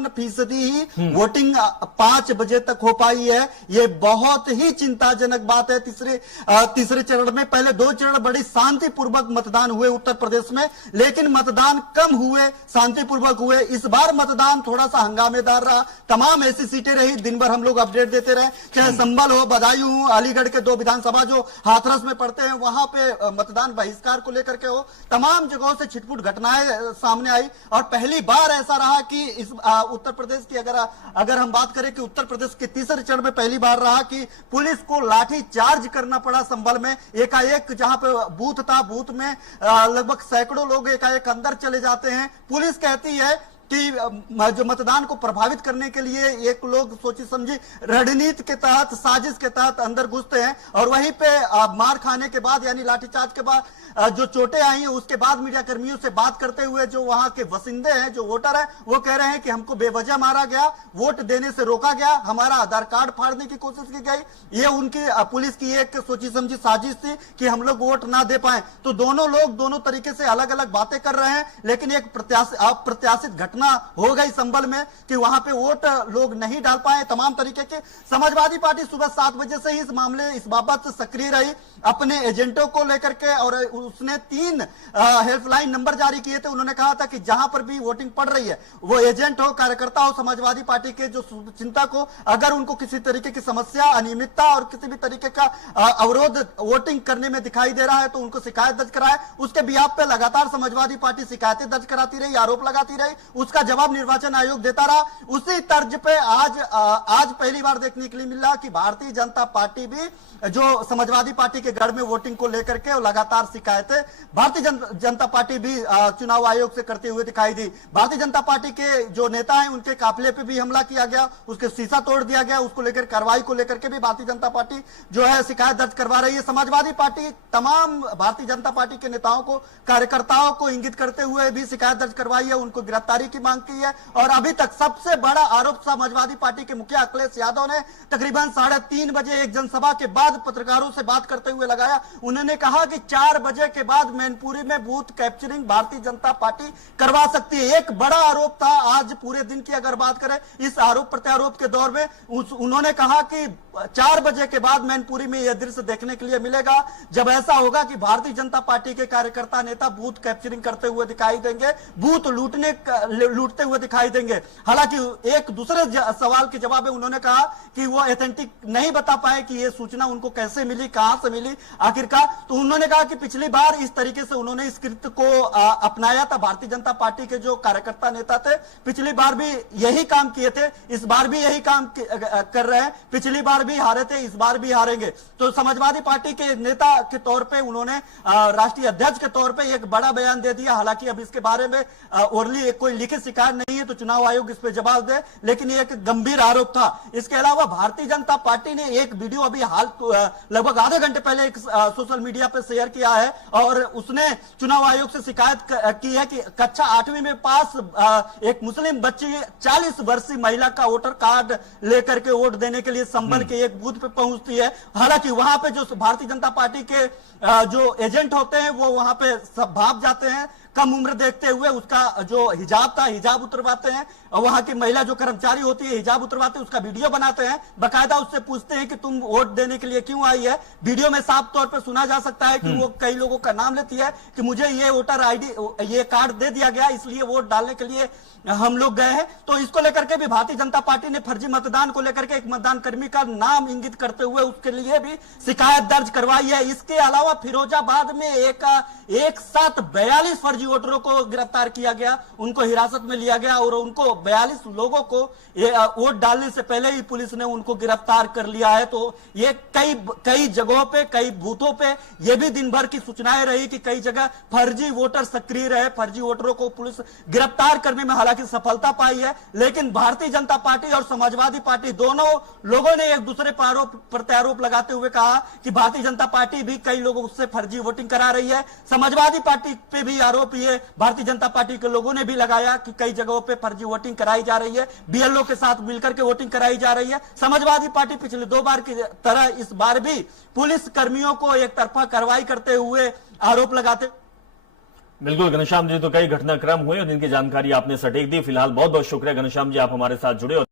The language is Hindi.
55% ही वोटिंग 5 बजे तक हो पाई है। ये बहुत ही चिंताजनक बात है। तीसरे चरण में पहले 2 चरण बड़ी शांतिपूर्वक मतदान हुए उत्तर प्रदेश में, लेकिन मतदान कम हुए, शांतिपूर्वक हुए। इस बार मतदान थोड़ा सा हंगामेदार रहा। तमाम ऐसी सीटें रही, दिन भर हम लोग अपडेट देते रहे, चाहे संभल हो, बदायूं हो, अलीगढ़ के 2 विधानसभा जो हाथरस में पड़ते हैं वहां पे मतदान बहिष्कार को लेकर के हो, तमाम जगहों से छिटपुट घटनाएं सामने आई। और पहली बार ऐसा रहा कि इस उत्तर प्रदेश की अगर हम बात करें कि उत्तर प्रदेश के तीसरे चरण में पहली बार रहा कि पुलिस को लाठी चार्ज करना पड़ा संभल में। एकाएक जहां पे बूथ था, बूथ में लगभग सैकड़ों लोग एकाएक अंदर चले जाते हैं। पुलिस कहती है कि जो मतदान को प्रभावित करने के लिए एक लोग सोची समझी रणनीति के तहत, साजिश के तहत अंदर घुसते हैं, और वहीं पे मार खाने के बाद यानी लाठीचार्ज के बाद जो चोटें आई हैं, उसके बाद मीडिया कर्मियों से बात करते हुए जो वहां के वसिंदे हैं, जो वोटर हैं, वो कह रहे हैं कि हमको बेवजह मारा गया, वोट देने से रोका गया, हमारा आधार कार्ड फाड़ने की कोशिश की गई। ये उनकी पुलिस की एक सोची समझी साजिश थी कि हम लोग वोट ना दे पाए। तो दोनों लोग दोनों तरीके से अलग अलग बातें कर रहे हैं, लेकिन एक अप्रत्याशित घटना हो गई संभल में कि वहां पे वोट लोग नहीं डाल पाए तमाम तरीके के। समाजवादी पार्टी सुबह 7 बजे से ही इस बाबत सक्रिय रही अपने एजेंटों को लेकर के, और उसने 3 हेल्पलाइन नंबर जारी किए थे। उन्होंने कहा था कि जहां पर भी वोटिंग पड़ रही है, वो एजेंट हो, कार्यकर्ता हो, समाजवादी पार्टी के जो चिंता को, अगर उनको किसी तरीके की समस्या, अनियमितता और किसी भी तरीके का अवरोध वोटिंग करने में दिखाई दे रहा है तो उनको शिकायत दर्ज कराए। उसके बिहाफ पे लगातार समाजवादी पार्टी शिकायतें दर्ज कराती रही, आरोप लगाती रही, उसका जवाब निर्वाचन आयोग देता रहा। उसी तर्ज पे आज पहली बार देखने के लिए मिला कि भारतीय जनता पार्टी भी जो समाजवादी पार्टी के गढ़ में वोटिंग को लेकर के लगातार शिकायतें भारतीय जनता पार्टी भी चुनाव आयोग से करते हुए दिखाई दी। भारतीय जनता पार्टी के जो नेता हैं उनके काफिले पे भी हमला किया गया, उसके शीशा तोड़ दिया गया। उसको लेकर कार्रवाई को लेकर के भी भारतीय जनता पार्टी जो है शिकायत दर्ज करवा रही है। समाजवादी पार्टी तमाम भारतीय जनता पार्टी के नेताओं को, कार्यकर्ताओं को इंगित करते हुए भी शिकायत दर्ज करवाई है, उनको गिरफ्तारी की मांग की है। और अभी तक सबसे बड़ा आरोप समाजवादी पार्टी के मुखिया अखिलेश यादव ने तकरीबन 3:30 बजे एक जनसभा के बाद पत्रकारों से बात करते हुए लगाया। उन्होंने कहा कि 4 बजे के बाद मैनपुरी में booth capturing Bharatiya Janata party करवा सकती है। एक बड़ा आरोप था आज पूरे दिन की अगर बात करें इस आरोप प्रत्यारोप के दौर में। उन्होंने कहा कि 4 बजे के बाद मैनपुरी में यह दृश्य देखने के लिए मिलेगा जब ऐसा होगा कि भारतीय जनता पार्टी के कार्यकर्ता नेता बूथ कैप्चरिंग करते हुए दिखाई देंगे, बूथ लूटते हुए दिखाई देंगे। हालांकि एक दूसरे सवाल के जवाब में उन्होंने कहा कि वो ऑथेंटिक नहीं बता पाए कि यह सूचना उनको कैसे मिली, कहां से मिली आखिरकार। तो उन्होंने कहा कि पिछली बार इस तरीके से उन्होंने इस कृत्य को अपनाया था। भारतीय जनता पार्टी के जो कार्यकर्ता नेता थे पिछली बार भी यही काम किए थे, इस बार भी यही काम कर रहे हैं। पिछली बार भी हारे थे, इस बार भी हारेंगे। तो समाजवादी पार्टी के नेता के तौर पे उन्होंने राष्ट्रीय अध्यक्ष के तौर पे एक बड़ा बयान दे दिया। हालांकि अब इसके बारे में ओरली कोई लिखित शिकायत नहीं है तो चुनाव आयोग इस पे जवाब दे, लेकिन ये एक गंभीर आरोप था। इसके अलावा भारतीय जनता पार्टी ने एक वीडियो अभी हाल लगभग आधे घंटे पहले एक सोशल मीडिया पे शेयर किया है और उसने चुनाव आयोग से शिकायत की है कि कक्षा 8वीं में पास एक मुस्लिम बच्ची 40 वर्षीय महिला का वोटर कार्ड लेकर के वोट देने के लिए संभल के एक बूथ पे पहुंचती है। हालांकि वहां पे जो भारतीय जनता पार्टी के जो एजेंट होते हैं वो वहां पे सब भाग जाते हैं। कम उम्र देखते हुए उसका जो हिजाब था, हिजाब उतरवाते हैं, और वहां की महिला जो कर्मचारी होती है हिजाब उतरवाते हैं, उसका वीडियो बनाते हैं, बकायदा उससे पूछते हैं कि तुम वोट देने के लिए क्यों आई है। वीडियो में साफ तौर पे सुना जा सकता है कि वो कई लोगों का नाम लेती है कि मुझे ये वोटर आईडी, ये कार्ड दे दिया गया इसलिए वोट डालने के लिए हम लोग गए हैं। तो इसको लेकर के भी भारतीय जनता पार्टी ने फर्जी मतदान को लेकर के एक मतदान कर्मी का नाम इंगित करते हुए उसके लिए भी शिकायत दर्ज करवाई है। इसके अलावा फिरोजाबाद में एक साथ 42 फर्जी वोटरों को गिरफ्तार किया गया, उनको हिरासत में लिया गया और उनको 42 लोगों को वोट डालने से पहले ही पुलिस ने उनको गिरफ्तार कर लिया है। तो ये कई जगहों पे, कई बूथों पे ये भी दिन भर की सूचनाएं रही कि कई जगह फर्जी वोटर सक्रिय रहे, फर्जी वोटरों को पुलिस गिरफ्तार करने में हालांकि सफलता पाई है। लेकिन भारतीय जनता पार्टी और समाजवादी पार्टी दोनों लोगों ने एक दूसरे पर आरोप प्रत्यारोप लगाते हुए कहा कि भारतीय जनता पार्टी भी कई लोगों से फर्जी वोटिंग करा रही है। समाजवादी पार्टी पे भी आरोप ये भारतीय जनता पार्टी के लोगों ने भी लगाया कि कई जगहों पे फर्जी वोटिंग कराई जा रही है, बीएलओ के साथ मिलकर के वोटिंग कराई जा रही है। समाजवादी पार्टी पिछले 2 बार की तरह इस बार भी पुलिस कर्मियों को एक तरफा कार्रवाई करते हुए आरोप लगाते बिल्कुल घनश्याम जी, तो कई घटनाक्रम हुए और इनकी जानकारी आपने सटीक दी। फिलहाल बहुत बहुत शुक्रिया घनश्याम जी, आप हमारे साथ जुड़े।